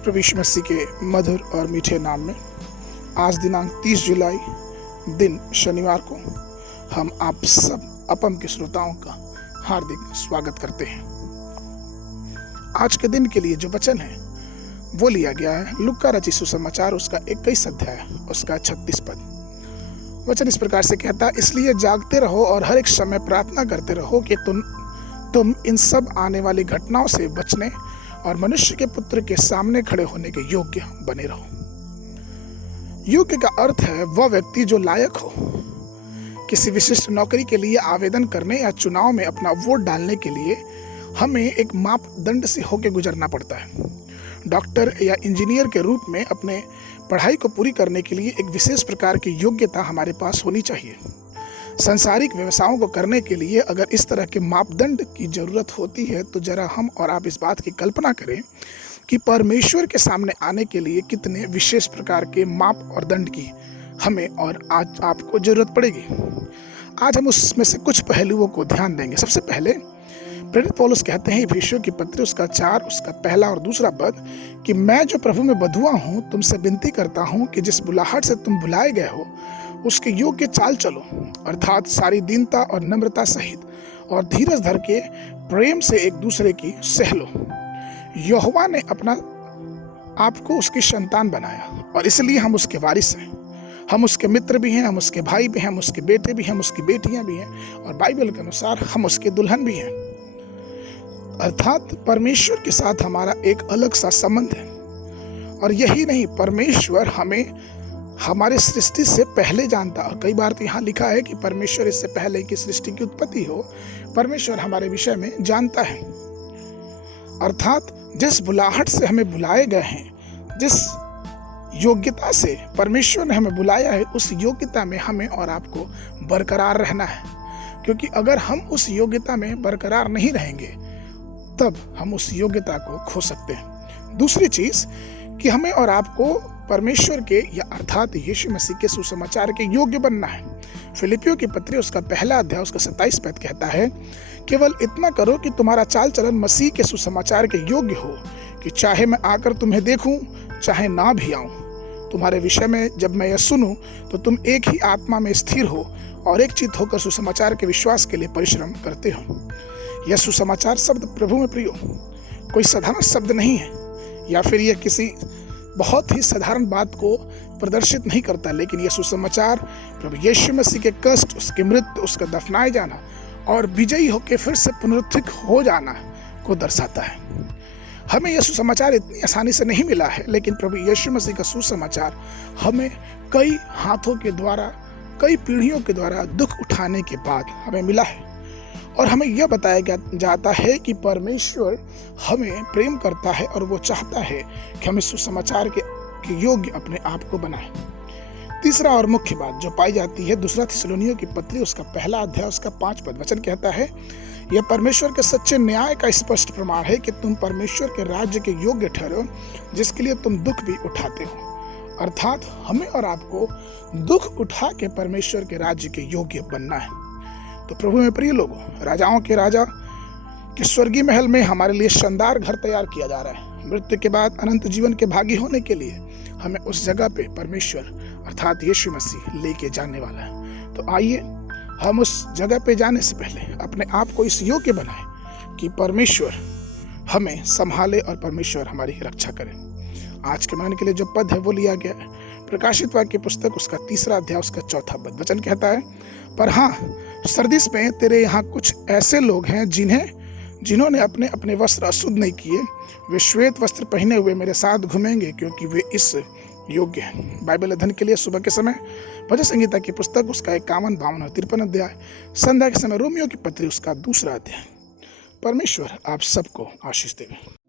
प्रभु यीशु मसीह के मधुर और मीठे नाम में आज दिनांक 30 जुलाई दिन शनिवार को हम आप सब अपम के श्रोताओं का हार्दिक स्वागत करते हैं। आज के दिन के लिए जो वचन है वो लिया गया है लूका रचित सुसमाचार उसका 21 अध्याय उसका 36 पद। वचन इस प्रकार से कहता है, इसलिए जागते रहो और हर एक समय प्रार्थना करते रहो कि तुम इन सब आने वाली घटनाओं से बचने और मनुष्य के पुत्र के सामने खड़े होने के योग्य बने रहो। योग्य का अर्थ है वह व्यक्ति जो लायक हो किसी विशिष्ट नौकरी के लिए आवेदन करने या चुनाव में अपना वोट डालने के लिए हमें एक मापदंड से होकर गुजरना पड़ता है। डॉक्टर या इंजीनियर के रूप में अपने पढ़ाई को पूरी करने के लिए एक विशेष प्रकार की योग्यता हमारे पास होनी चाहिए। सांसारिक व्यवसायों को करने के लिए अगर इस तरह के मापदंड की जरूरत होती है तो जरा हम और आप इस बात की कल्पना करें कि परमेश्वर के सामने आने के लिए कितने विशेष प्रकार के माप और दंड की हमें और आज आपको जरूरत पड़ेगी। आज हम उसमें से कुछ पहलुओं को ध्यान देंगे। सबसे पहले प्रेरित पौलुस कहते हैं इफिसियों की पत्री उसका 4 उसका पहला और दूसरा पद कि मैं जो प्रभु में बंधुआ हूँ तुमसे विनती करता हूँ कि जिस बुलाहट से तुम बुलाए गए हो उसके योग्य चाल चलो, अर्थात सारी दीनता और नम्रता सहित और धीरज धर के प्रेम से एक दूसरे की सह लो। यहोवा ने अपना आपको उसकी संतान बनाया और इसलिए हम उसके वारिस हैं। हम उसके मित्र भी हैं, हम उसके भाई भी हैं, हम उसके बेटे भी हैं, हम उसकी बेटियां भी हैं और बाइबल के अनुसार हम उसके दुल्हन भी हैं। अर्थात परमेश्वर के साथ हमारा एक अलग सा संबंध है। और यही नहीं, परमेश्वर हमें हमारे सृष्टि से पहले जानता। और कई बार तो यहाँ लिखा है कि परमेश्वर इससे पहले कि सृष्टि की उत्पत्ति हो परमेश्वर हमारे विषय में जानता है। अर्थात जिस बुलाहट से हमें बुलाए गए हैं, जिस योग्यता से परमेश्वर ने हमें बुलाया है, उस योग्यता में हमें और आपको बरकरार रहना है। क्योंकि अगर हम उस योग्यता में बरकरार नहीं रहेंगे तब हम उस योग्यता को खो सकते हैं। दूसरी चीज कि हमें और आपको परमेश्वर के या अर्थात यीशु मसीह के सुसमाचार के योग्य बनना है। फिलिपियों की पत्री उसका पहला अध्याय उसका 27 पद कहता है, केवल इतना करो कि तुम्हारा चाल चलन मसीह के सुसमाचार के योग्य हो कि चाहे मैं आकर तुम्हें देखूं चाहे ना भी आऊं, तुम्हारे विषय में जब मैं यह सुनूं तो तुम एक ही आत्मा में स्थिर हो और एक चित्त होकर सुसमाचार के विश्वास के लिए परिश्रम करते हो। यह सुसमाचार शब्द प्रभु में प्रियो कोई साधारण शब्द नहीं है या फिर यह किसी बहुत ही साधारण बात को प्रदर्शित नहीं करता, लेकिन यह सुसमाचार प्रभु यीशु मसीह के कष्ट, उसकी मृत्यु, उसका दफनाए जाना और विजयी होकर फिर से पुनरुत्थित हो जाना को दर्शाता है। हमें यह सुसमाचार इतनी आसानी से नहीं मिला है, लेकिन प्रभु यीशु मसीह का सुसमाचार हमें कई हाथों के द्वारा, कई पीढ़ियों के द्वारा दुख उठाने के बाद हमें मिला है। और हमें यह बताया जाता है कि परमेश्वर हमें प्रेम करता है और वो चाहता है कि हम इस सुसमाचार के योग्य अपने आप को बनाएं। तीसरा और मुख्य बात जो पाई जाती है दूसरा थिस्सलुनीयों की पत्री उसका पहला अध्याय उसका 5 पद वचन कहता है, यह परमेश्वर के सच्चे न्याय का स्पष्ट प्रमाण है कि तुम परमेश्वर के राज्य के योग्य ठहरो जिसके लिए तुम दुख भी उठाते हो। अर्थात हमें और आपको दुख उठा के परमेश्वर के राज्य के योग्य बनना है। तो प्रभु में प्रिय लोगों, राजाओं के राजा के स्वर्गीय महल में हमारे लिए शानदार घर तैयार किया जा रहा है। मृत्यु के बाद अनंत जीवन के भागी होने के लिए हमें उस जगह पे परमेश्वर अर्थात यीशु मसीह लेके जाने वाला है। तो आइए हम उस जगह पे जाने से पहले अपने आप को इस योग्य बनाएं कि परमेश्वर हमें संभाले और परमेश्वर हमारी रक्षा करे। आज के मन के लिए जो पद है वो लिया गया है प्रकाशित वाक्य पुस्तक उसका 3 अध्याय उसका 4 पद। वचन कहता है, पर हाँ सरदिस में तेरे यहाँ कुछ ऐसे लोग हैं जिन्होंने अपने अपने वस्त्र अशुद्ध नहीं किए, वे श्वेत वस्त्र पहने हुए मेरे साथ घूमेंगे क्योंकि वे इस योग्य हैं। बाइबल अध्ययन के लिए सुबह के समय भजन संहिता की पुस्तक उसका 51, 52 और 53 अध्याय, संध्या के समय रोमियो की पत्री उसका 2 अध्याय। परमेश्वर आप सबको आशीष देवे।